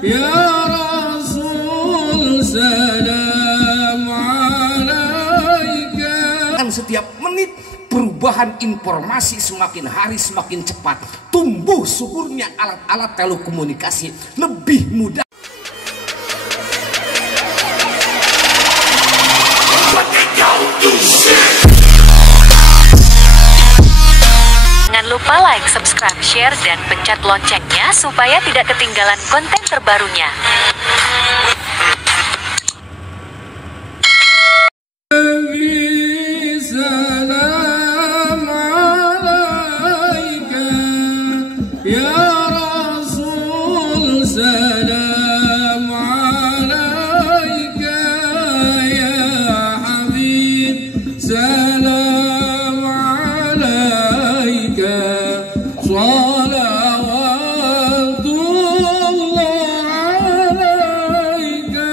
ya Rasul salam alaika. Setiap menit perubahan informasi semakin hari semakin cepat, tumbuh suburnya alat-alat telekomunikasi lebih mudah. Jangan lupa like, subscribe, share, dan pencet loncengnya supaya tidak ketinggalan konten terbarunya. Salam alaika ya Rasul salam alaika ya Habib salam alaika salawatullah alaika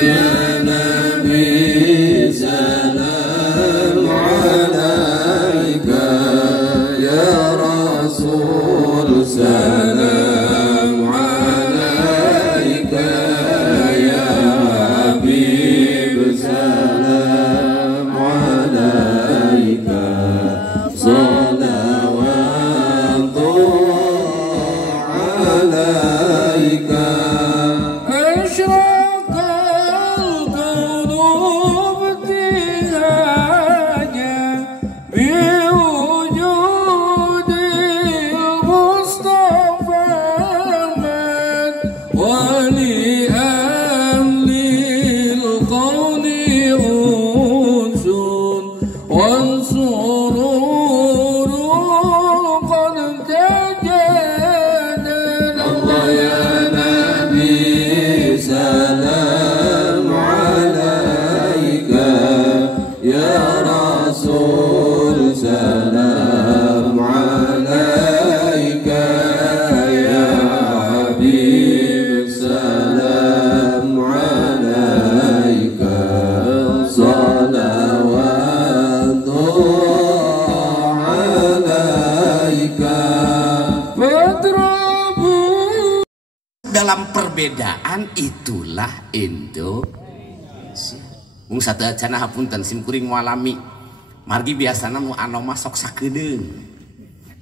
ya Nabi salam alaika ya Rasul salam alaika ya Habib salam alaika salawatullah alaika. Asyraqal qulub tihaja biwujudil Mustafa Ahmad wali ahlil qawli unsun wansururul qad tajadad. Allah ya Nabi salam alaika ya Rasul salam alaika ya Habib salam alaika salawatullah alaika. Dalam perbedaan itulah Indonesia. Mung satu acana hapunten sim kuring walami margi biasana mu anoma sok sakedeung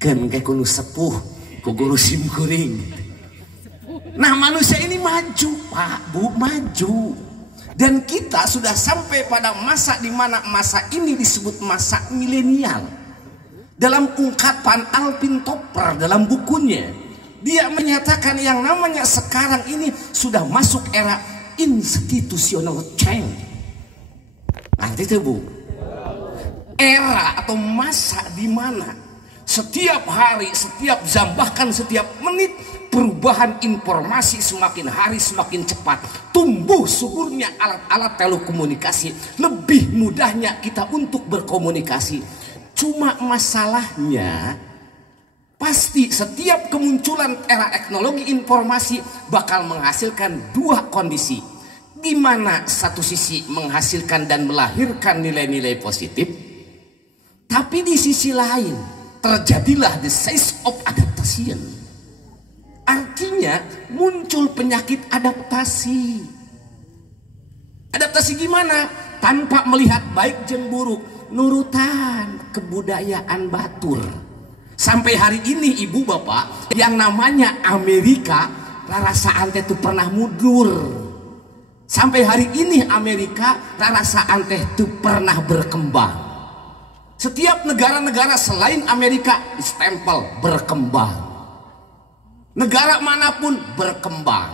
keun ke kudu sepuh ku guru sim kuring. Nah manusia ini maju Pak Bu, maju, dan kita sudah sampai pada masa di mana masa ini disebut masa milenial. Dalam ungkapan Alvin Topper dalam bukunya, dia menyatakan yang namanya sekarang ini sudah masuk era institutional change. Nanti itu Bu, era atau masa di mana setiap hari, setiap jam, bahkan setiap menit perubahan informasi semakin hari semakin cepat, tumbuh suburnya alat-alat telekomunikasi, lebih mudahnya kita untuk berkomunikasi. Cuma masalahnya pasti setiap kemunculan era teknologi informasi bakal menghasilkan dua kondisi, di mana satu sisi menghasilkan dan melahirkan nilai-nilai positif, tapi di sisi lain terjadilah the size of adaptation. Artinya muncul penyakit adaptasi. Adaptasi gimana? Tanpa melihat baik jeung buruk, nurutan kebudayaan batur. Sampai hari ini ibu bapak, yang namanya Amerika rarasaan teh tuh pernah mundur. Sampai hari ini Amerika rarasaan teh tuh pernah berkembang. Setiap negara-negara selain Amerika stempel berkembang. Negara manapun berkembang.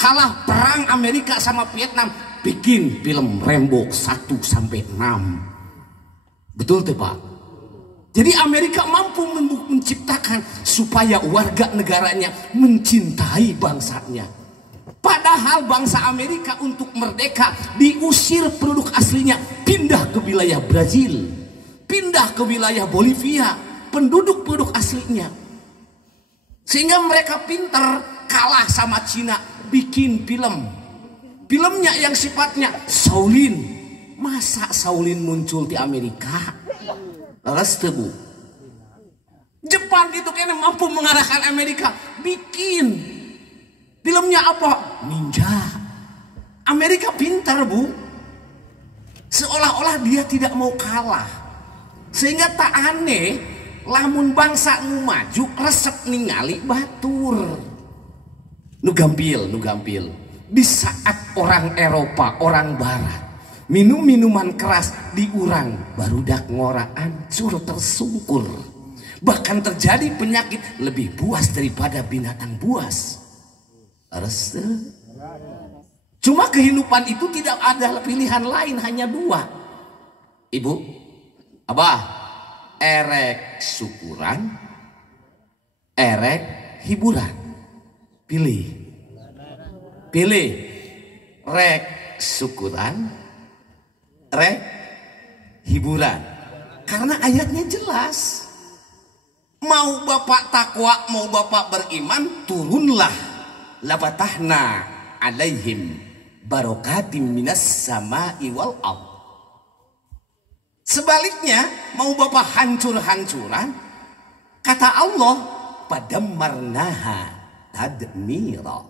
Kalah perang Amerika sama Vietnam, bikin film Rambo 1 sampai 6. Betul tuh Pak? Jadi Amerika mampu menciptakan supaya warga negaranya mencintai bangsanya. Padahal bangsa Amerika untuk merdeka diusir penduduk aslinya, pindah ke wilayah Brazil, pindah ke wilayah Bolivia, penduduk-penduduk aslinya. Sehingga mereka pinter, kalah sama Cina, bikin film. Filmnya yang sifatnya Shaolin. Masa Shaolin muncul di Amerika? Leres teu Bu? Jepang itu kayaknya mampu mengarahkan Amerika, bikin film Filmnya apa? Ninja. Amerika pintar, Bu. Seolah-olah dia tidak mau kalah. Sehingga tak aneh lamun bangsa nu maju resep ningali batur. Nu gampil. Di saat orang Eropa, orang Barat minum minuman keras diurang, barudak ngora hancur tersungkur. Bahkan terjadi penyakit lebih buas daripada binatang buas. Harus. Cuma kehidupan itu tidak ada pilihan lain, hanya dua. Ibu, Abah, erek syukuran, erek hiburan. Pilih rek syukuran, rek hiburan. Karena ayatnya jelas. Mau bapak takwa, mau bapak beriman, turunlah lafatahna alaihim barokatim minas sama'i wal ard. Sebaliknya, mau bapak hancur-hancuran, kata Allah, padammarnaha tadmira.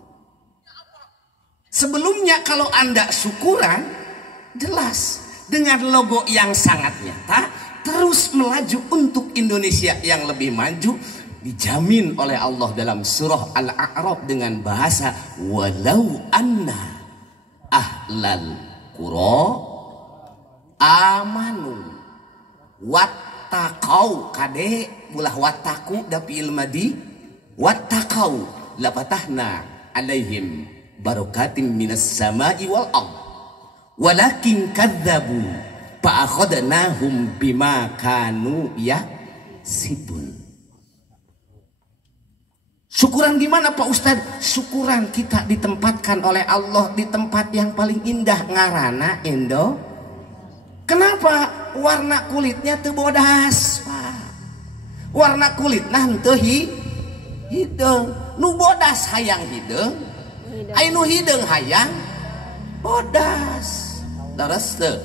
Sebelumnya kalau Anda syukuran, jelas dengan logo yang sangat nyata, terus melaju untuk Indonesia yang lebih maju, dijamin oleh Allah dalam surah Al-A'raf dengan bahasa walau anna ahlal qura amanu wattaqau, kade bulah wattaku dapi ilmadi wattaqau lafatahna alaihim barokatim minas sama'i wal ard walakin kadzabu fa akhadnahum bima kanu yaksibun. Syukuran gimana Pak Ustadz? Syukuran kita ditempatkan oleh Allah di tempat yang paling indah, ngarana Indo. Kenapa? Warna kulitnya teu bodas, Pak. Warna kulitna henteu hideung. Nu bodas hayang hideung, ai nu hideung hayang bodas. Daras teu.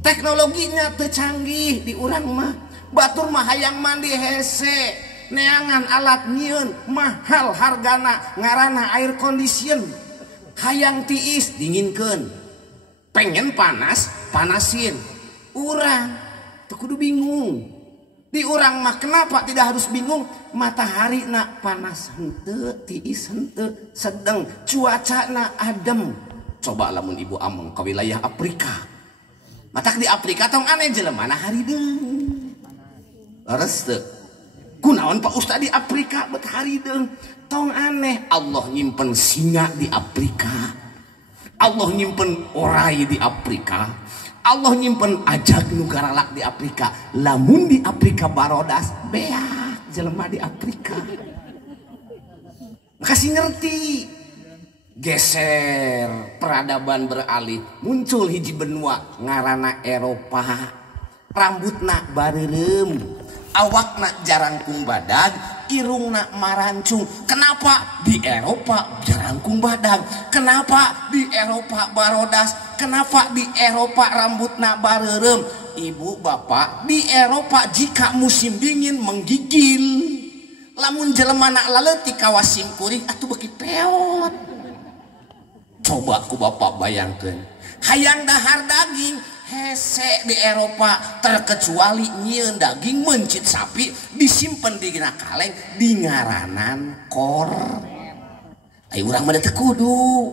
Teknologinya teu canggih di urang mah. Batur mah hayang mandi hese. Neangan alat nyieun mahal hargana, ngarana air condition. Hayang tiis dinginkeun, pengen panas panasin. Urang teu kudu bingung. Di urang mah kenapa tidak harus bingung? Matahari na panas henteu, tiis henteu, sedang cuaca na adem. Coba lamun ibu ameng ke wilayah Afrika, matak di Afrika tong aneh jelema na harideung. Leres teu? Kunaon Pak Ustad di Afrika bet harideung? Tong aneh, Allah nyimpen singa di Afrika, Allah nyimpen orai di Afrika, Allah nyimpen ajak nu garalak di Afrika. Lamun di Afrika barodas beak jelema di Afrika. Makasih ngerti. Geser peradaban beralih, muncul hiji benua ngarana Eropa. Rambutna bareureum, awakna jarangkung badag, irungna marancung. Kenapa di Eropa jarangkung badag? Kenapa di Eropa barodas? Kenapa di Eropa rambutna bareureum? Ibu bapak, di Eropa jika musim dingin menggigil. Lamun jelemana laleutik kawas simkuring atuh beuki peot. Coba ku bapak bayangkeun, hayang dahar daging hese di Eropa, terkecuali nyieun daging mencit sapi disimpen di gina kaleng di ngaranan kor. Ayo urang mah teu kudu.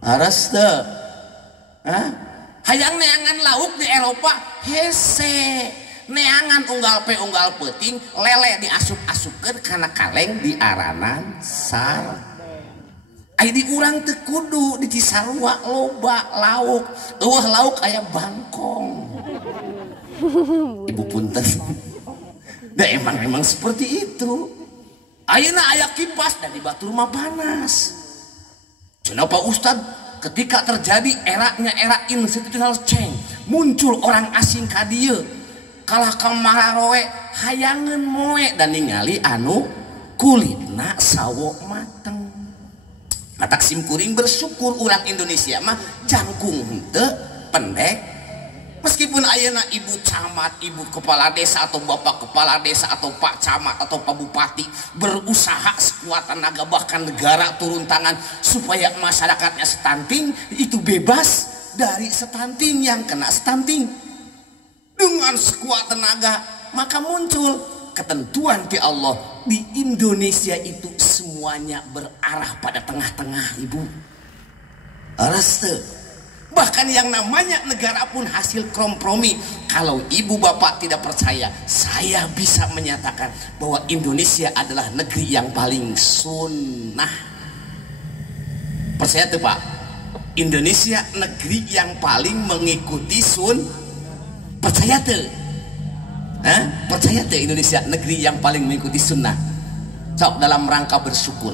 Haras teu? Hah? Hayang neangan lauk di Eropa hese. Neangan unggal peuting lele diasup-asupkeun kana kaleng di aranan sar. Ai di urang teu kudu di Cisarua loba lauk. Eueuh lauk aya bangkong. Ibu punten. Da emang seperti itu. Ayeuna aya kipas dan di batur mah panas. Cenah Pak Ustad, ketika terjadi era institutional change, muncul orang asing ka dieu. Kalah ka mararoe hayangeun moe dan ningali anu kulitna sawo mateng. Matak simkuring bersyukur orang Indonesia mah jangkung henteu, pendek Meskipun ayeuna ibu camat, ibu kepala desa atau bapak kepala desa atau pak camat atau pak bupati berusaha sekuat tenaga bahkan negara turun tangan supaya masyarakatnya stunting, itu bebas dari stunting yang kena stunting. Dengan sekuat tenaga maka muncul ketentuan di Allah di Indonesia itu semuanya berarah pada tengah-tengah ibu. Raste. Bahkan yang namanya negara pun hasil kompromi. Kalau ibu bapak tidak percaya, saya bisa menyatakan bahwa Indonesia adalah negeri yang paling sunnah. Percaya tuh Pak? Indonesia negeri yang paling mengikuti percaya tuh? Percaya tuh Indonesia negeri yang paling mengikuti sunnah? Sok dalam rangka bersyukur.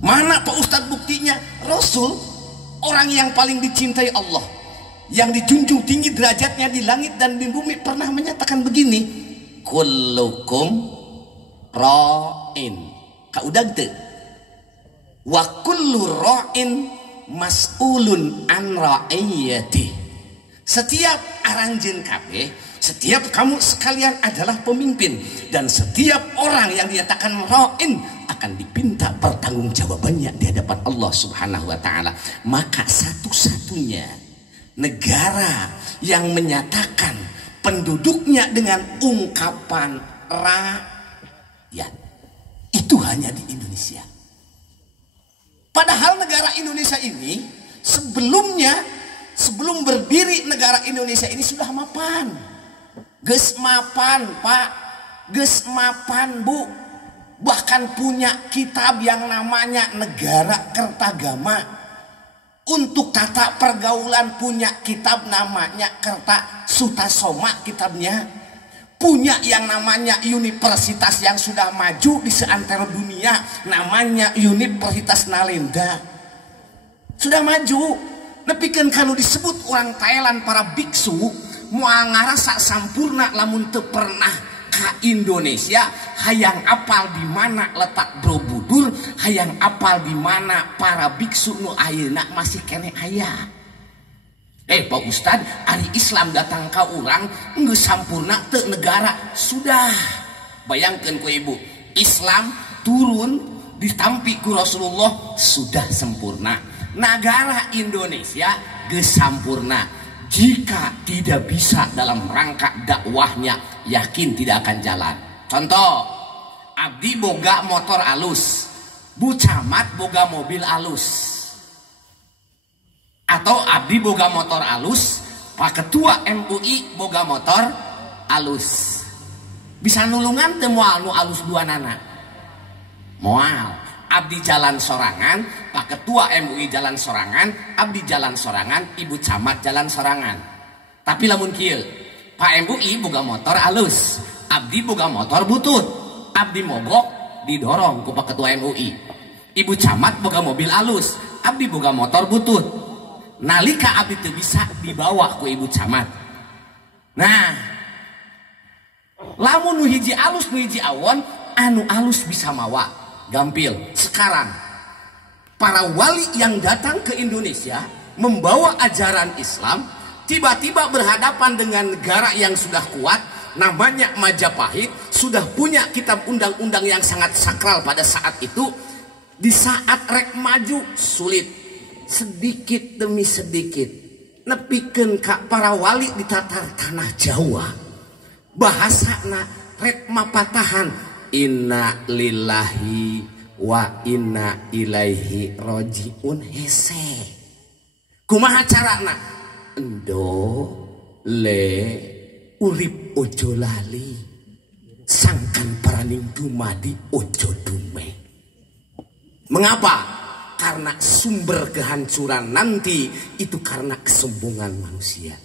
Mana Pak Ustadz buktinya? Rasul, orang yang paling dicintai Allah, yang dijunjung tinggi derajatnya di langit dan di bumi, pernah menyatakan begini, kullukum ra'in, kaudag teu, wa kullu ra'in mas'ulun an ra'iyati. Setiap aranjeun kabeh, setiap kamu sekalian adalah pemimpin, dan setiap orang yang dinyatakan ra'in akan dipinta pertanggungjawabannya di hadapan Allah Subhanahu wa taala. Maka satu-satunya negara yang menyatakan penduduknya dengan ungkapan rakyat itu hanya di Indonesia. Padahal negara Indonesia ini sebelum berdiri negara Indonesia ini sudah mapan. Geus mapan, Pak. Geus mapan, Bu. Bahkan punya kitab yang namanya Negara Kertagama. Untuk tata pergaulan punya kitab namanya Kerta Sutasoma kitabnya. Punya yang namanya universitas yang sudah maju di seantero dunia, namanya Universitas Nalenda. Sudah maju. Nepikeun kalau disebut orang Thailand para biksu moal ngarasa sampurna lamun teu pernah ka Indonesia, hayang apal di mana letak Borobudur, hayang apal di mana para biksu nu ayeuna masih kene aya. Pak Ustad, ari Islam datang ka urang geus sampurna teu negara sudah. Bayangkeun ku ibu, Islam turun ditampi ku Rasulullah sudah sempurna. Negara Indonesia geus sampurna. Jika tidak bisa dalam rangka dakwahnya, yakin tidak akan jalan. Contoh, abdi boga motor alus, Bu Camat boga mobil alus, atau abdi boga motor alus, Pak Ketua MUI boga motor alus. Bisa nulungan teu moal nu alus dua nana? Moal. Abdi jalan sorangan, Pak Ketua MUI jalan sorangan, abdi jalan sorangan, Ibu Camat jalan sorangan. Tapi lamun kieu, Pak MUI boga motor alus, abdi boga motor butut, abdi mogok didorong ku Pak Ketua MUI. Ibu Camat boga mobil alus, abdi boga motor butut. Nalika abdi teu bisa dibawa ku Ibu Camat. Nah, lamun nu hiji alus nu hiji awon, anu alus bisa mawa. Gampil. Sekarang para wali yang datang ke Indonesia membawa ajaran Islam, tiba-tiba berhadapan dengan negara yang sudah kuat, namanya Majapahit, sudah punya kitab undang-undang yang sangat sakral pada saat itu. Di saat rek maju sulit, sedikit demi sedikit nepikeun ka para wali di tatar tanah Jawa, bahasana rek mapatahan inna lillahi wa inna ilaihi rojiun hese. Kumaha carana? Endo le urip ojo lali, sangkan paraning dumadi ojo dume. Mengapa? Karena sumber kehancuran nanti itu karena kesombongan manusia.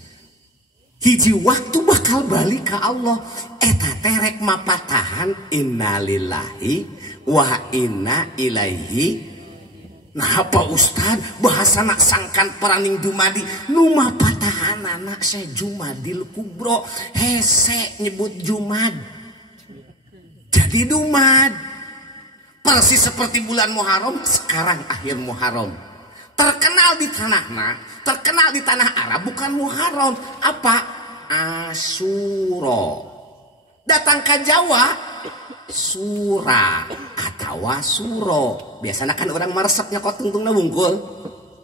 Hiji waktu bakal balik ke Allah. Eta terek mapatahan innalillahi wa inna ilaihi. Nah apa Ustad bahasa nak sangkan peraning dumadi nu mapatahan anak saya Jumadil Kubro hese nyebut Jumad jadi dumad. Persis seperti bulan Muharram, sekarang akhir Muharram. Terkenal di tanahna terkenal di tanah Arab bukan Muharram, apa? Asyura. Datang ke Jawa Sura atau Suro. Biasanya kan orang meresepnya kok tungtungna wungkul.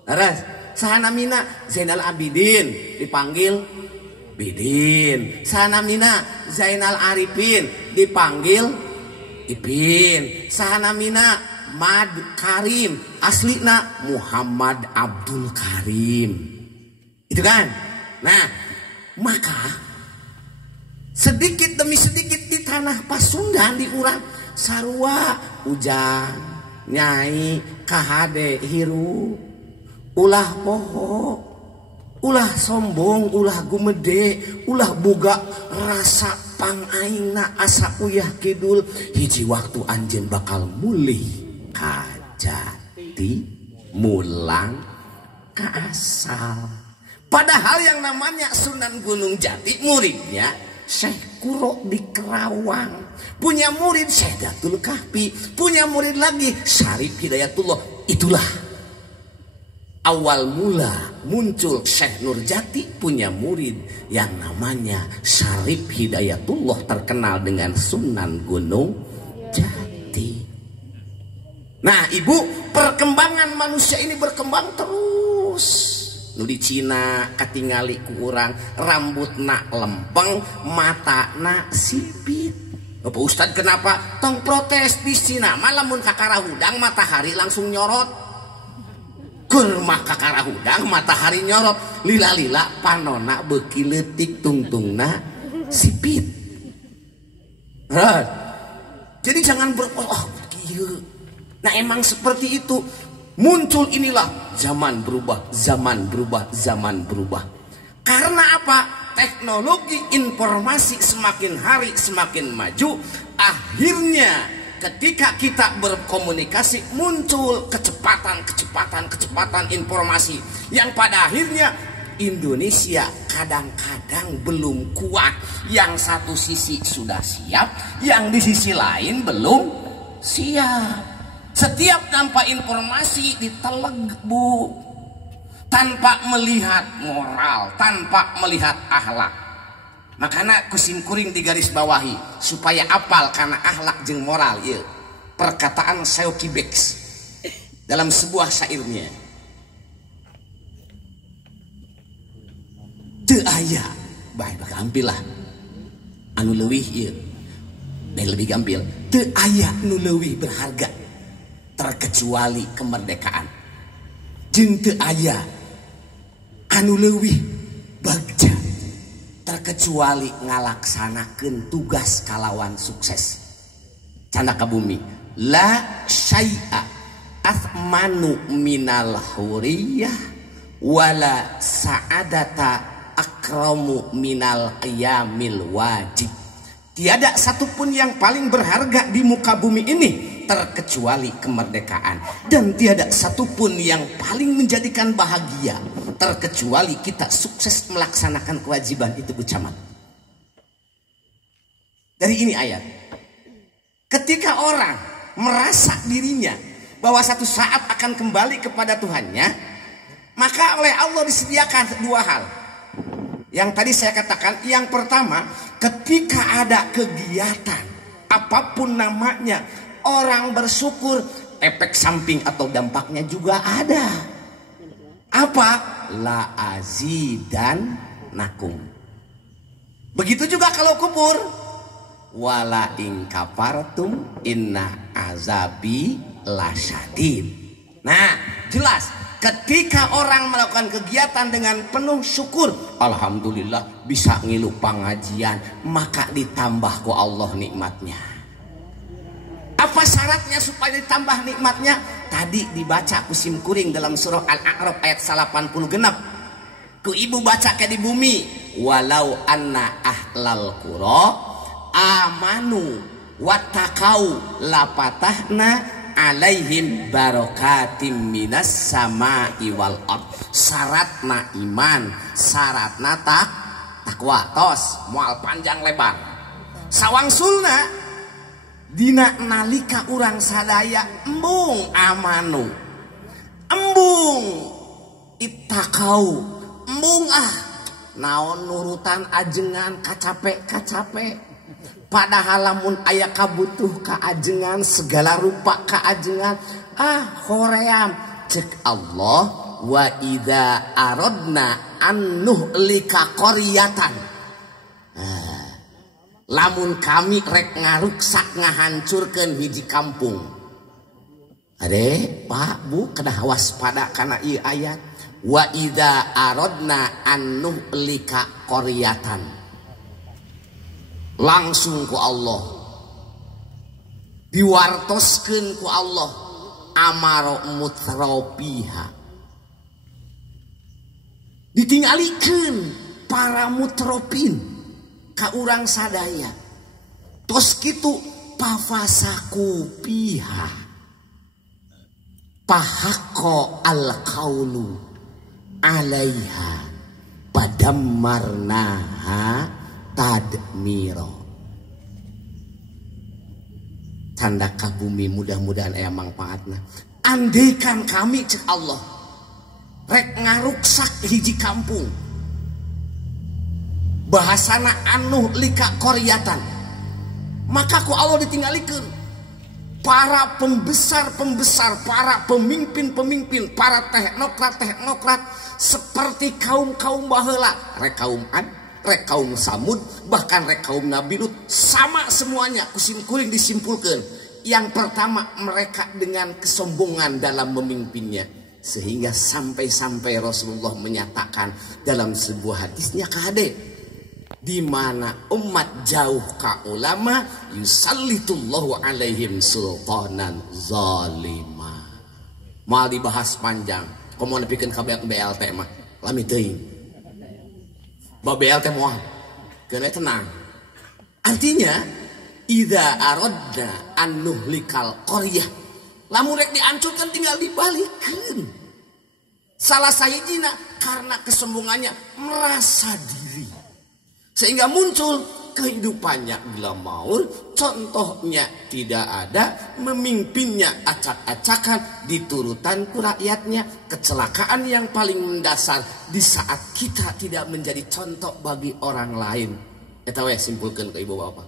Terus sahanamina Zainal Abidin dipanggil Bidin. Sahanamina Zainal Arifin dipanggil Ipin. Sahanamina Mad Karim aslina Muhammad Abdul Karim. Itu kan? Nah, maka sedikit demi sedikit di tanah Pasundan di urang sarua ujang nyai kahade hiru ulah poho ulah sombong ulah gumede ulah boga rasa pangaingna asa uyah kidul hiji waktu anjeun bakal mulih ka jati mulang ka asal. Padahal yang namanya Sunan Gunung Jati muridnya Syekh Kuro di Kerawang, punya murid Syekh Datul Kahfi, punya murid lagi Syarif Hidayatullah. Itulah awal mula muncul Syekh Nurjati punya murid yang namanya Syarif Hidayatullah, terkenal dengan Sunan Gunung Jati. Nah, Ibu, perkembangan manusia ini berkembang terus. Nu di Cina katingali ku urang rambutna lempeng, matana sipit. Bapak Ustad kenapa? Tong protes di Cina malamun kakarahudang matahari langsung nyorot. Kurma kakarahudang matahari nyorot. Lila-lila panona beuki leutik tungtungna sipit. Jadi jangan kieu. Nah, emang seperti itu. Muncul inilah zaman berubah, zaman berubah, zaman berubah. Karena apa? Teknologi informasi semakin hari semakin maju. Akhirnya ketika kita berkomunikasi muncul kecepatan informasi yang pada akhirnya Indonesia kadang-kadang belum kuat. Yang satu sisi sudah siap, yang di sisi lain belum siap. Setiap tanpa informasi diteleg, Bu, tanpa melihat moral, tanpa melihat akhlak. Makanya kusim kuring di garis bawahi supaya apal karena akhlak jeung moral. Ya, perkataan Seoki Bex dalam sebuah syairnya. Teu aya, bae gampil lah. Anu leuwih ieu, lebih gampil. Teu aya nu leuwih berharga terkecuali kemerdekaan. Jeung teu aya anu leuwih bagja terkecuali ngalaksanakeun tugas kalawan sukses. Canda ka bumi, la syai'a athmanu minal huriyah wala sa'adata akramu minal qiyamil wajib. Tiada satupun yang paling berharga di muka bumi ini terkecuali kemerdekaan, dan tiada satupun yang paling menjadikan bahagia terkecuali kita sukses melaksanakan kewajiban itu, Bu Camat. Dari ini ayat, ketika orang merasa dirinya bahwa satu saat akan kembali kepada Tuhannya, maka oleh Allah disediakan dua hal. Yang tadi saya katakan, yang pertama, ketika ada kegiatan apapun namanya, orang bersyukur, efek samping atau dampaknya juga ada. Apa? La azidan nakum. Begitu juga kalau kubur. Wala in kafartum inna azabi lasyadid. Nah, jelas ketika orang melakukan kegiatan dengan penuh syukur, alhamdulillah bisa ngilu pengajian, maka ditambah ku Allah nikmatnya. Apa syaratnya supaya ditambah nikmatnya? Tadi dibaca kusim kuring dalam surah Al-A'raf ayat 86. Ku ibu baca ke di bumi, walau anna ahlal qura amanu wattaqau lapatahna alaihim barokatim minas sama'i wal ard. Syaratna iman, syaratna takwa, tos moal panjang lebar. Sawangsulna dina nalika urang sadaya embung amanu, embung itakau embung naon nurutan ajengan kacapek padahal lamun aya kabutuh ka ajengan segala rupa ka ajengan hoream cek Allah wa idza aradna an nuhlika qaryatan lamun kami rek ngaruksak ngahancurkeun hiji kampung ade Pak Bu kedah waspada kana ieu ayat wa idza aradna an nuhlika qaryatan langsung ku Allah diwartoskeun ku Allah amaro mutrapiha ditinggalikeun para mutropin ka urang sadaya tos kitu pafasaku piha pahaqo al qaulu alaiha padammarnaha tadmiro tanda ka bumi mudah-mudahan aya mangpaatna andaikan kami cek Allah rek ngaruksak hiji kampung bahasana anu lika qaryatan maka ku Allah ditinggalikeun para pembesar-pembesar, para pemimpin-pemimpin, para teknokrat seperti kaum-kaum baheula, rek kaum Ad, rek kaum Samud, bahkan rek kaum Nabi Lut, sama semuanya kusim kuring disimpulkan. Yang pertama mereka dengan kesombongan dalam memimpinnya, sehingga sampai-sampai Rasulullah menyatakan dalam sebuah hadisnya kade, di mana umat jauh ka ulama yusallitullahu alaihim sultanan zalima. Mal dibahas panjang komo nepikeun ka BLT mah lami teuing ba BLT moal keuna tenang artinya idza aradna an nuhlikal qaryah lamun rek diancurkeun tinggal dibalikeun salah sayidina karena kesombongannya merasa diri sehingga muncul kehidupannya bila maul, contohnya tidak ada, memimpinnya acak-acakan, diturutan ku rakyatnya, kecelakaan yang paling mendasar di saat kita tidak menjadi contoh bagi orang lain. Eta we simpulkeun ke ibu bapak.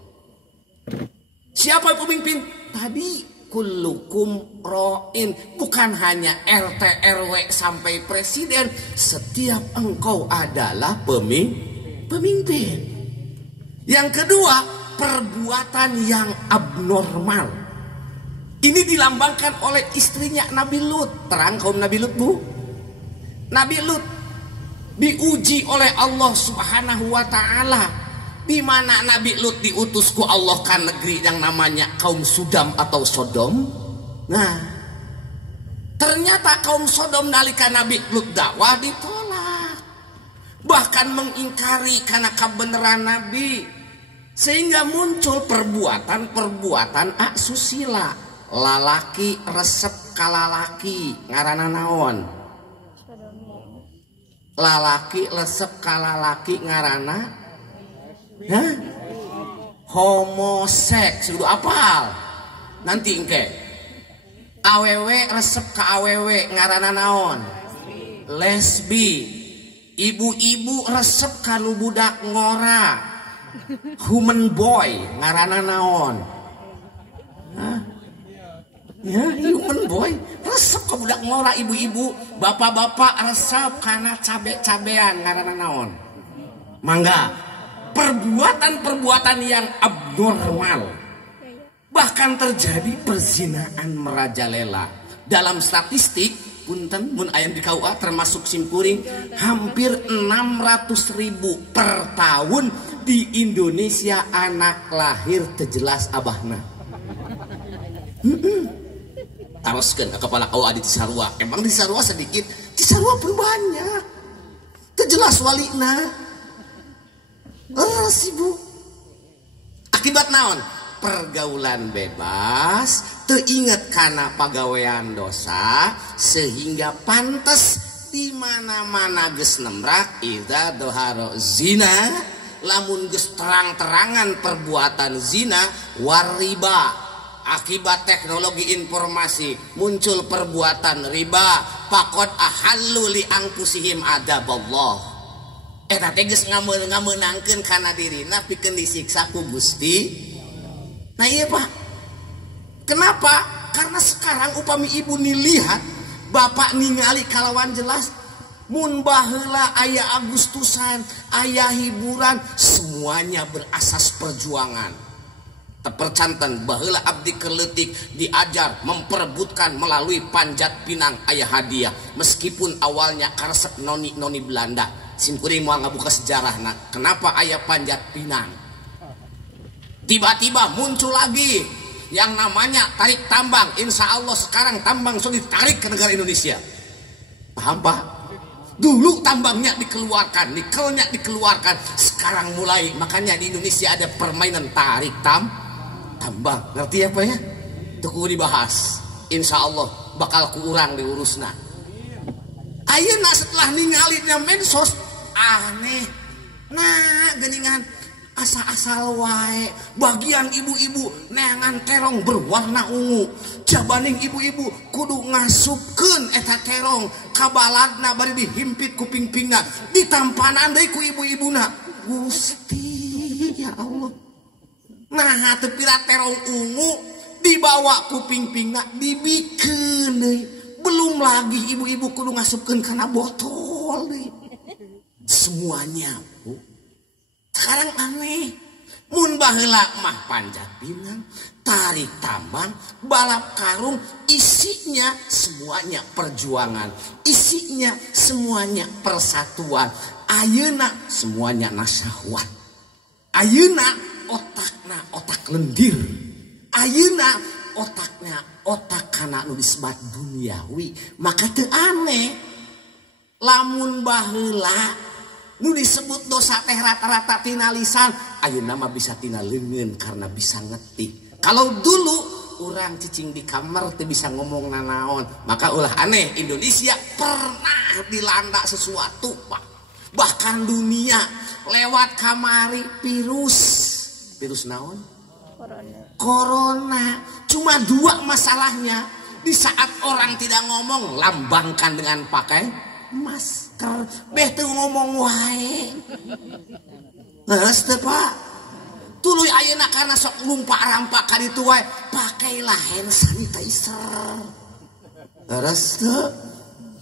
Siapa pemimpin? Tadi kullukum ro'in, bukan hanya RT RW sampai presiden, setiap engkau adalah pemimpin. Yang kedua, perbuatan yang abnormal. Ini dilambangkan oleh istrinya Nabi Lut. Terang kaum Nabi Lut, Bu. Nabi Lut diuji oleh Allah Subhanahu wa taala. Di mana Nabi Lut diutus ku Allah ke negeri yang namanya kaum Sudam atau Sodom. Nah, ternyata kaum Sodom nalika Nabi Lut dakwah ditolak. Bahkan mengingkari karena kebenaran Nabi, sehingga muncul perbuatan asusila. Lalaki resep kalalaki ngaranna naon? Lalaki resep kalalaki ngaranna homoseks. Sudah apal nanti engke awewe resep ka awewe ngaranna naon? Lesbi. Ibu-ibu resep kanu budak ngora human boy ngaranna naon? Ya, human boy resep ka budak ngora ibu-ibu, bapak-bapak resep kana cabe-cabean ngaranna naon? Mangga perbuatan-perbuatan yang abnormal. Bahkan terjadi perzinaan merajalela. Dalam statistik punten mun aya di KUA termasuk simkuring hampir 600.000 per tahun di Indonesia anak lahir tejelas abahna. Taroskeun kepala KUA di Cisarua. Emang di Cisarua sedikit, Cisarua pun banyak. Tejelas walina. Sibuk. Akibat naon? Pergaulan bebas, teingat karena pagawean dosa, sehingga pantas di mana-mana geus nemrak idza doharo zina, lamun geus terang-terangan perbuatan zina wariba. Akibat teknologi informasi muncul perbuatan riba, faqad ahallu li anfusihim adaballah. Eta teh geus ngamenangkeun kana dirina pikeun disiksa ku Gusti. Nah iya Pak. Kenapa? Karena sekarang upami ibu nilihat bapak ningali kalawan jelas mun baheula aya Agustusan, aya hiburan, semuanya berasas perjuangan. Terpercantan baheula abdi keleutik diajar memperebutkan melalui panjat pinang aya hadiah meskipun awalnya karesep noni Belanda. Simkuring moal ngabuka sejarahna kenapa aya panjat pinang. Tiba-tiba muncul lagi yang namanya tarik tambang. Insya Allah sekarang tambang sudah ditarik ke negara Indonesia. Paham Pak? Dulu tambangnya dikeluarkan, nikelnya dikeluarkan, sekarang mulai makanya di Indonesia ada permainan tarik tambang, ngerti apa ya? Tuh dibahas. Insya Allah bakal kurang diurusna. Ayeuna setelah ningali na medsos aneh. Nah, geningan asal-asal wae. Bagian ibu-ibu neangan terong berwarna ungu. Jabaning ibu-ibu kudu ngasupkeun eta terong ka baladna bari dihimpit ku pingpingna. Ditampanan deui ku ibu-ibuna. Gusti ya Allah. Nah, tepira terong ungu dibawa ku pingpingna dibikeun deui. Belum lagi ibu-ibu kudu ngasupkeun kana botol deui. Semuanya, Bu. Sekarang aneh. Mun baheula mah panjat pinang, tarik tambang, balap karung, isinya semuanya perjuangan, isinya semuanya persatuan. Ayeuna semuanya nasyahwat. Ayeuna otakna otak lendir. Ayeuna otaknya otak kana nu disebut duniawi. Maka teu aneh lamun baheula nu disebut dosa teh rata-rata tina lisan, ayeuna mah bisa tina leungeun karena bisa ngetik. Kalau dulu orang cicing di kamar teh bisa ngomong nanaon, maka ulah aneh Indonesia pernah dilanda sesuatu Pak. Bahkan dunia lewat kamari virus naon? Corona. Cuma dua masalahnya. Di saat orang tidak ngomong, lambangkan dengan pakai masker. Beh tuh ngomong wae. Geus teh Pak. Tuluy ayeuna karena sok lumpak-rampak ka ditu wae, pakailah hand sanitizer. Geus teh.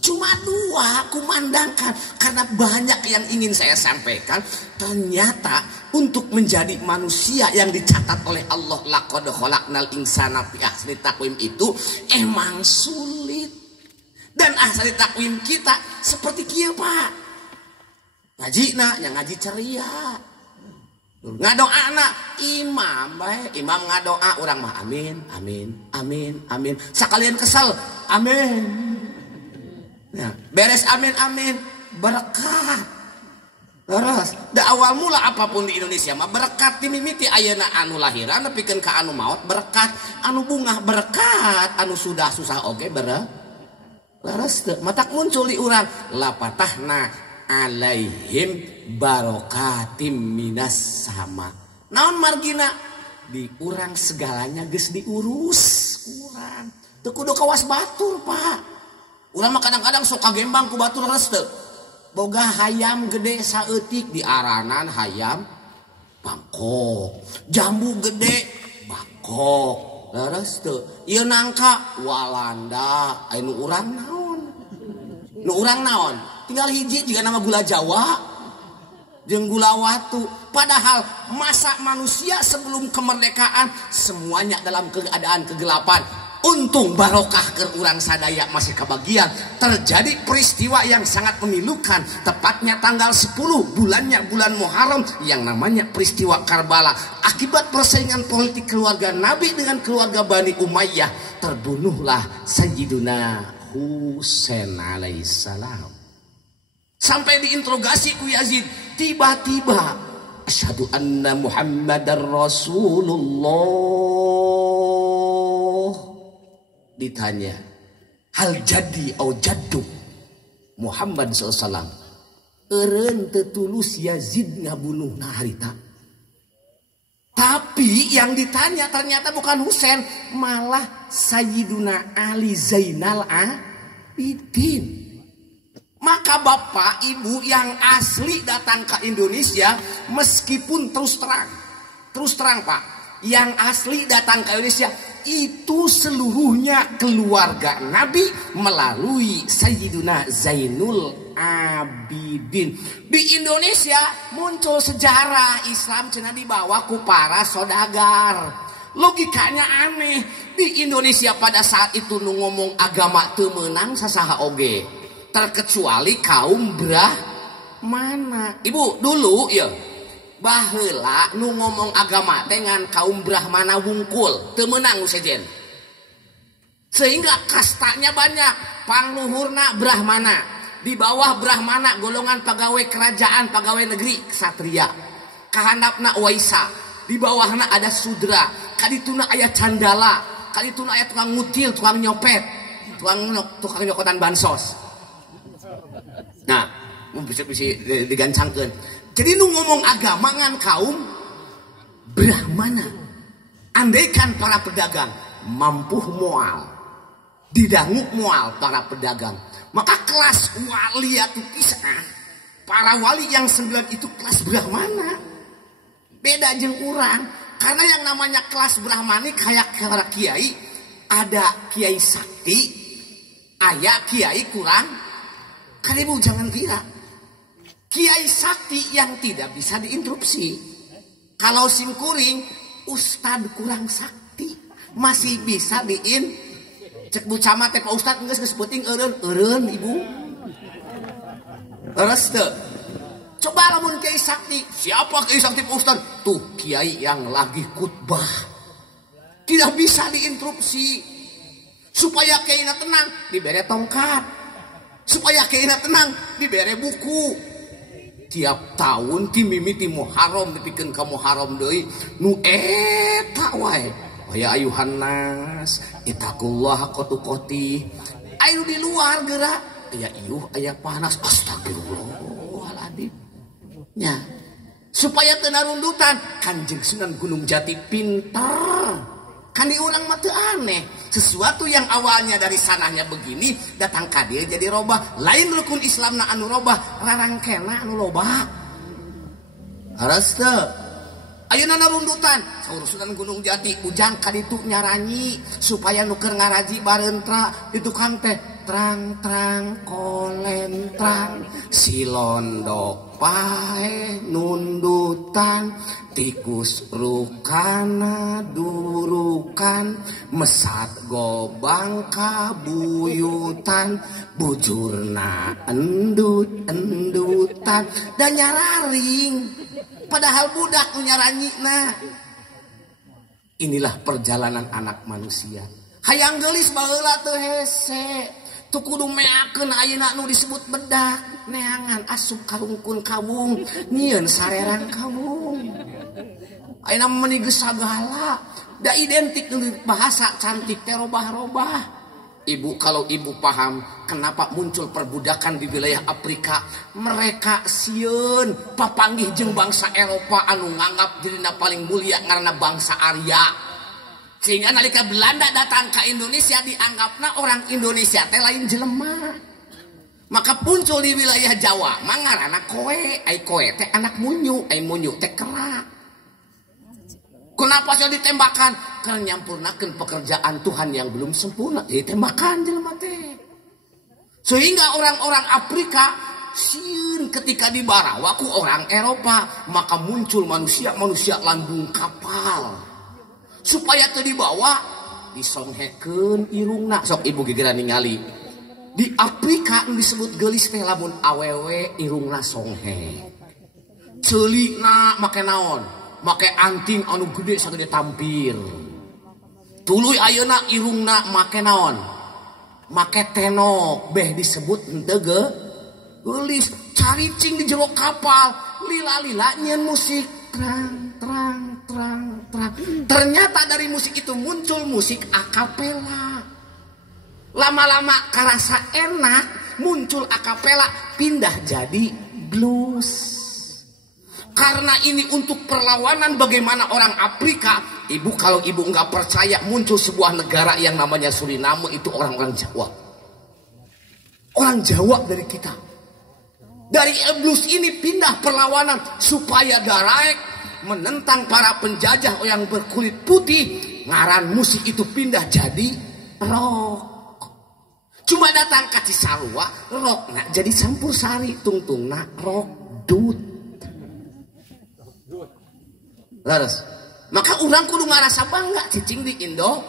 Cuma dua kumandangkan karena banyak yang ingin saya sampaikan. Ternyata untuk menjadi manusia yang dicatat oleh Allah laqad khalaqnal insana fi ahsani taqwim itu emang sulit. Dan ahsani taqwim kita seperti kieu Pak. Ngajina yang ngaji ceria. Ngadoana imam bae, imam ngadoa urang mah amin, amin, amin, amin. Sakalian kesel, amin. Ya, beres amin amin berkat. Terus da awal mula apapun di Indonesia mah berkat dimimiti ayeuna anu lahiran nepikeun ka anu maot berkat, anu bungah berkat, anu sudah susah oge leres teu matak muncul di urang la patahna alaihim barokatim minas sama. Naon margina di urang segalanya geus diurus urang. Teu kudu kawas batur Pak. Urang mah kadang-kadang sok kagembang ku batur leres teu. Boga hayam gede saeutik diaranan hayam bangkok. Jambu gede bangkok. Leres teu. Ieu nangka Walanda. Anu urang naon? Nu urang naon? Tinggal hiji jiga nama gula Jawa jeung gula watu. Padahal masa manusia sebelum kemerdekaan semuanya dalam keadaan kegelapan. Untung barokah ke urang sadaya masih kebagian. Terjadi peristiwa yang sangat memilukan. Tepatnya tanggal 10 bulannya bulan Muharram yang namanya peristiwa Karbala. Akibat persaingan politik keluarga Nabi dengan keluarga Bani Umayyah, terbunuhlah Sayyiduna Husain alaihissalam. Sampai diinterogasi ku Yazid, tiba-tiba asyhadu anna Muhammadar Rasulullah. Ditanya, hal jadi au jaddu Muhammad SAW eureun teu tulus Yazid ngabunuh harita. Tapi yang ditanya ternyata bukan Husain, malah Sayyiduna Ali Zainal Abidin. Maka bapak ibu yang asli datang ke Indonesia, meskipun terus terang pak, yang asli datang ke Indonesia itu seluruhnya keluarga Nabi melalui Sayyiduna Zainul Abidin. Di Indonesia muncul sejarah Islam cenah dibawa ku para saudagar. Logikanya aneh. Di Indonesia pada saat itu nu ngomong agama teu meunang sasaha oge, terkecuali kaum Brahmana. Ibu dulu ya baheula nu ngomong agama dengan kaum Brahmana wungkul teu meunang sejen. Sehingga kastanya banyak, pangluhurna Brahmana, di bawah Brahmana golongan pegawai kerajaan, pegawai negeri ksatria, kahandapna Waisa, di bawahna ada Sudra, kadituna aya Candala, kadituna aya tukang ngutil, tukang nyopet, tukang nyokotan bansos. Nah, bisa digancangkeun. Jadi nu ngomong agama ngan kaum Brahmana. Andaikan para pedagang mampu moal, didanguk moal para pedagang, maka kelas wali itu pisah. Para wali yang 9 itu kelas Brahmana. Beda jeung urang. Karena yang namanya kelas Brahmani kayak kiai, ada kiai sakti, aya kiai kurang. Kan ibu jangan kira kiai sakti yang tidak bisa diinterupsi. Kalau simkuring ustad kurang sakti masih bisa cek bu camat pak ustad geus sebuting eureun ibu. Terus teu coba lamun kiai sakti, siapa kiai sakti pak ustad? Tuh kiai yang lagi khutbah tidak bisa diinterupsi. Supaya kiainya tenang dibere tongkat, supaya kiainya tenang dibere buku. Tiap tahun ti mimiti Muharram dipikeun ka Muharram deui nu eta wae. Ya ayuhan nas ittaqullaha qatuqati. Ayo di luar gerak. Ya ieuh aya panas, astagfirullahaladzim. Nya supaya teu narundutan, Kanjeng Sunan Gunung Jati pinter. Kan di urang mah teu aneh. Sesuatu yang awalnya dari sananya begini datang ka dieu jadi robah. Lain rukun Islamna anu robah, rarangkena anu lobah. Haras teu. Ayeuna narundutan, saur Sunan Gunung Jati ujang ka ditu nyaranyi supaya nu keur ngaraji bareuntra di tukang teh trang-trang kolentrang silondok pae nundutan tikus rukana durukan mesat gobang kabuyutan bujurna endut-endutan dan nyararing padahal budak nyaranyi. Nah inilah perjalanan anak manusia. Hayang gelis baheula teu hese tu kudu meakeun ayeuna nu disebut bedak neangan asup karungkun kawung nyieun sarerang kawung. Ayeuna meuni geus sagala da identik dengan bahasa cantik teh robah-robah. Ibu kalau ibu paham kenapa muncul perbudakan di wilayah Afrika, mereka sieun papanggih jeung bangsa Eropa anu nganggap dirina paling mulia ngaranna bangsa Arya. Sehingga nalika Belanda datang ke Indonesia dianggapna orang Indonesia teh lain jelema. Maka muncul di wilayah Jawa mangarana koe, ai koe teh anak munyu, ai munyu teh kerak. Kenapa saya ditembakkan? Karena nyampurnakeun pekerjaan Tuhan yang belum sempurna, ditembakkan jelema teh. Sehingga orang-orang Afrika sieun ketika dibarawa ku orang Eropa, maka muncul manusia-manusia lambung kapal. Supaya teu dibawa disonghekeun irungna. Sok ibu gegeran ningali. Di Afrika disebut geulis teh lamun awewe irungna songhe. Ceulina make naon? Make anting anu gede sagede tampir. Tuluy ayeuna irungna make naon? Make tenok, beh disebut henteu geulis. Caricing di jero kapal, lila-lila nyeun musik trang trang trang trang. Ternyata dari musik itu muncul musik akapela. Lama-lama karasa enak, muncul akapela, pindah jadi blues. Karena ini untuk perlawanan bagaimana orang Afrika. Ibu kalau ibu nggak percaya muncul sebuah negara yang namanya Suriname, itu orang-orang Jawa. Orang Jawa dari kita. Dari blues ini pindah perlawanan supaya Daraek menentang para penjajah yang berkulit putih. Ngaran musik itu pindah jadi rock. Cuma datang ke Cisarua, rock nak jadi campur sari, tungtung nak rock dut. Laras, maka orang kudu ngarasa bangga cicing di Indo.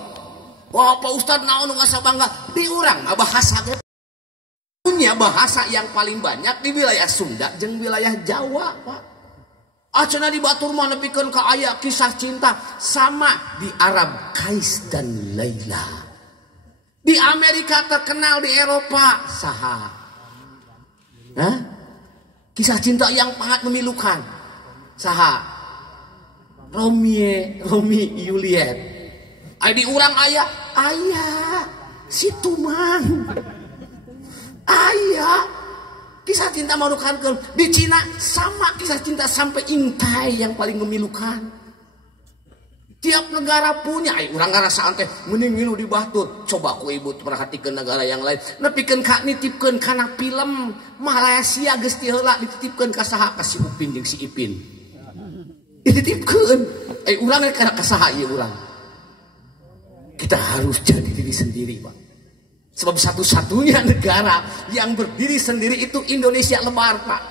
Wah, Pak Ustadz naon ngarasa bangga di orang bahasa punya bahasa yang paling banyak di wilayah Sunda jeung wilayah Jawa, Pak. Acana di Batur mah nepikeun ka aya kisah cinta sama di Arab Kais dan Laila. Di Amerika terkenal, di Eropa saha. Hah? Kisah cinta yang sangat memilukan. Saha? Romeo Juliet. Di urang aya si Tumang. Aya kisah cinta marukankeun. Di Cina sama kisah cinta sampai intai yang paling memilukan. Tiap negara punya, urang ngarasaan teh mending ngilu di Batur. Coba ku ibu perhatikan negara yang lain. Nepikeun ka nitipkeun kana film Malaysia geus ti heula dititipkeun ka saha? Ka si Upin jeung si Ipin. Dititipkeun. Urang kana ka saha ieu urang? Kita harus jadi diri sendiri, Pak. Sebab satu-satunya negara yang berdiri sendiri itu Indonesia lebar, Pak.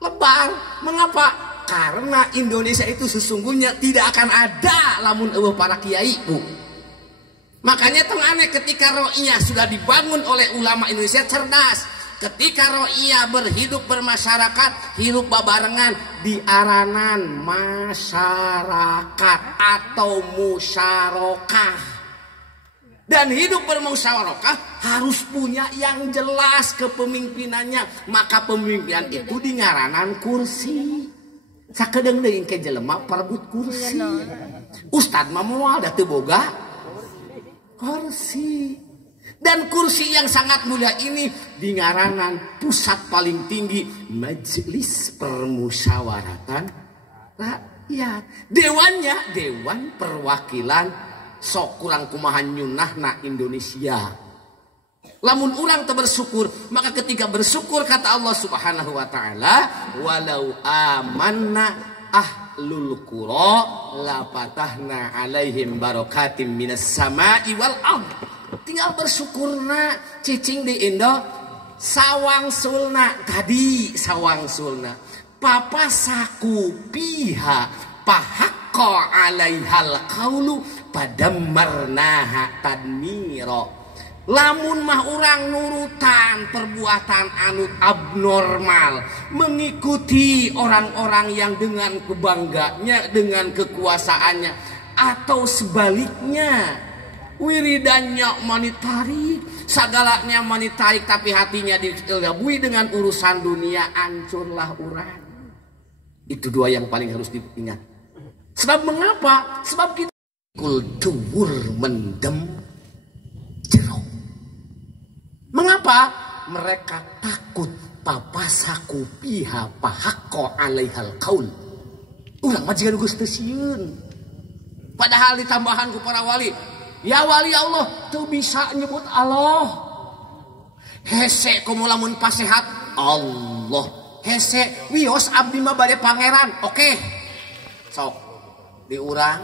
Lebar. Mengapa? Karena Indonesia itu sesungguhnya tidak akan ada lamun eueuh para kiai, Bu. Makanya tong aneh ketika ro'iyah sudah dibangun oleh ulama Indonesia cerdas. Ketika ro'iyah berhidup bermasyarakat, hidup babarengan di aranan masyarakat atau musyarakah. Dan hidup bermusyarakah harus punya yang jelas kepemimpinannya. Maka pemimpinan itu di ngaranan kursi. Sakedeung deui ke jelema perebut kursi. Ustad mah moal da teu boga kursi. Dan kursi yang sangat mulia ini di ngaranan pusat paling tinggi Majelis Permusyawaratan Rakyat. Dewannya Dewan Perwakilan sok kurang kumahan nyunahna Indonesia. Lamun urang teu bersyukur, maka ketika bersyukur kata Allah Subhanahu wa taala, walau amanna ahlul qura la fatahna alaihim barakatim minas sama'i wal ard. Tinggal bersyukurna cicing di Indo sawangsulna tadi sawangsulna papasaku piha pahaqqa alaihal qaulu padammarnaha tadmira. Lamun mah urang nurutan perbuatan anu abnormal, mengikuti orang-orang yang dengan kebangganya, dengan kekuasaannya, atau sebaliknya wiridannya monitarik, sagalanya monitarik tapi hatinya digabui dengan urusan dunia, hancurlah urang. Itu dua yang paling harus diingat. Sebab mengapa? Sebab kita kultur mendem jeruk. Mengapa? Mereka takut papasaku piha pahakko alaihal kaul. Urang mah jiga geus teu sieun. Padahal ditambahan ku para wali, ya wali Allah teu bisa nyebut Allah. Hese kumu lamun pasehat Allah. Hese wios abdi mah bade pangeran. Oke. Sok di urang.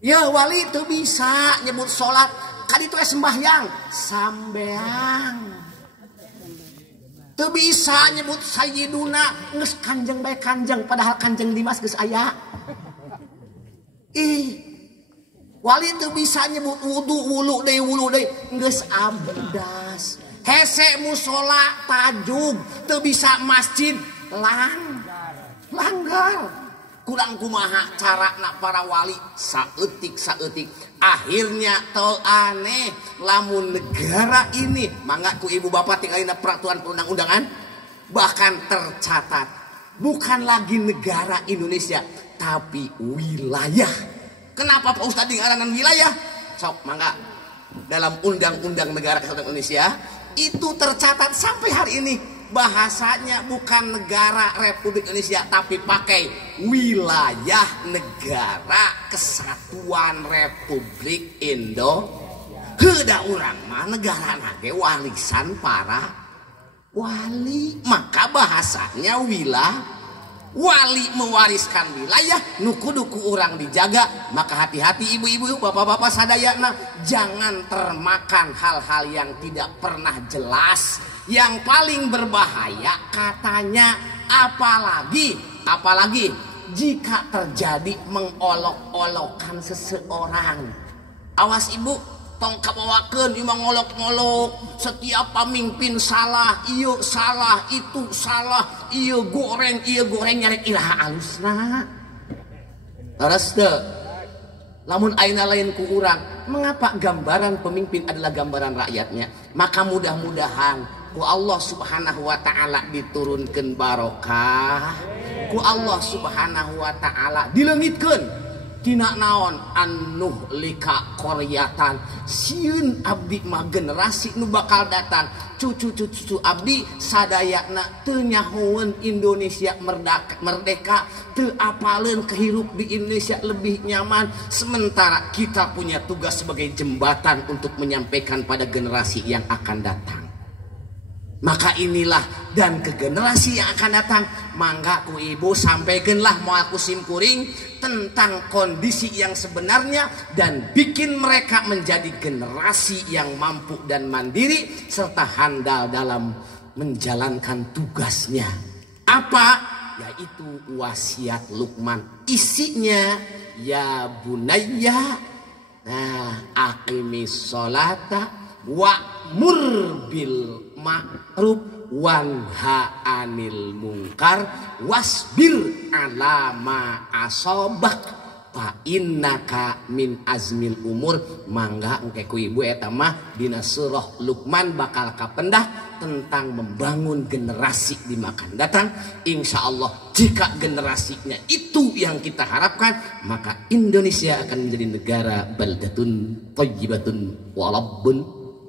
Ya wali teu bisa nyebut salat. Kali itu sembahyang sambeang. Teu bisa nyebut sayyiduna geus kanjeng bae kanjeng padahal kanjeng Dimas geus aya. Wali teu bisa nyebut wulu deui geus abdas. Hese musola tajug teu bisa masjid langgar. Kurang kumaha carana para wali saeutik. Akhirnya teu aneh lamun negara ini mangga ku ibu bapak tinggalina peraturan perundang-undangan bahkan tercatat bukan lagi negara Indonesia tapi wilayah. Kenapa Pak Ustadz ngaranan wilayah? Sok mangga dalam undang-undang negara kesatuan Indonesia itu tercatat sampai hari ini bahasanya bukan negara Republik Indonesia tapi pakai wilayah negara kesatuan Republik Indonesia. heuda urang mah negarana ge warisan para wali, maka bahasanya wali mewariskan wilayah nu kudu ku urang dijaga. Maka hati-hati ibu-ibu, bapak-bapak sadayana, jangan termakan hal-hal yang tidak pernah jelas. Yang paling berbahaya katanya apalagi jika terjadi mengolok-olokkan seseorang. Awas ibu, tong kabawakeun ieu mah ngolok-ngolok, setiap pamimpin salah, ieu salah, itu salah, ieu goreng nyarek ilaha alusna. Terus teu lamun aina lain ku urang, mengapa gambaran pemimpin adalah gambaran rakyatnya? Maka mudah-mudahan ku Allah Subhanahu wa taala diturunkeun barokah, ku Allah Subhanahu wa taala dileungitkeun tina naon anuh lika koryatan sieun abdi mah generasi nu bakal datang, cucu abdi sadayana teu nyahoeun Indonesia merdeka, teu apaleun kehirup di Indonesia lebih nyaman, sementara kita punya tugas sebagai jembatan untuk menyampaikan pada generasi yang akan datang. Maka inilah dan ke generasi yang akan datang, mangga ku ibu sampaikanlah moal ku simkuring tentang kondisi yang sebenarnya dan bikin mereka menjadi generasi yang mampu dan mandiri serta handal dalam menjalankan tugasnya. Apa? Yaitu wasiat Luqman. Isinya ya bunayya, aqimis sholata wa'mur bil ma'ruf wanha anil munkar wasbir ala ma asobak fa innaka min azmil umur. Mangga engke ku ibu eta mah dina surah Luqman bakal kapendah tentang membangun generasi di masa datang. Insya Allah jika generasinya itu yang kita harapkan, maka Indonesia akan menjadi negara baldatun thayyibatun wa rabbun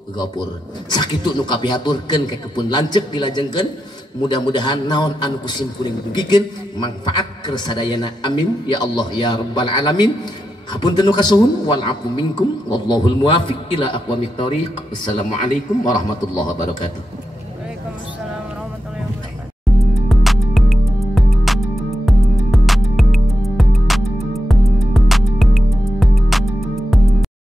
ghafur. Sakitu nu kapihaturkeun ke kepun lanceuk dilajengkeun. Mudah-mudahan naon anu kusim kuring dugikeun manfaat keur sadayana. Amin ya Allah ya rabbal alamin. Hapunten nu kasuhun wal afu minkum wallahul muwaffiq ila aqwamit thoriq. Assalamualaikum warahmatullahi wabarakatuh. Waalaikumsalam.